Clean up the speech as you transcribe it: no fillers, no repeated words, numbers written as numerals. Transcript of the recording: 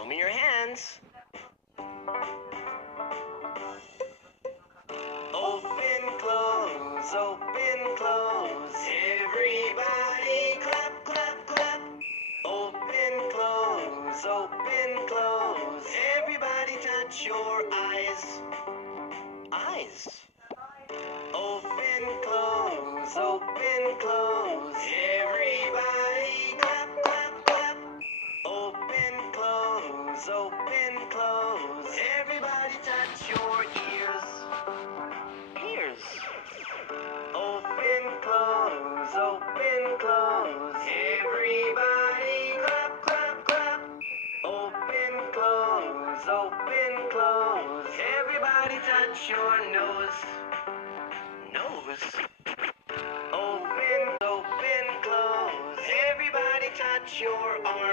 Show me your hands. Open, close, open, close. Everybody clap, clap, clap. Open, close, open, close. Everybody touch your eyes. Eyes. Open, close, open, close. Everybody clap, clap, clap. Open, close, open, close. Everybody touch your ears. Ears. Open, close, open, close. Everybody clap, clap, clap. Open, close, open, close. Everybody touch your nose. Nose. Open, open, close. Everybody touch your arm.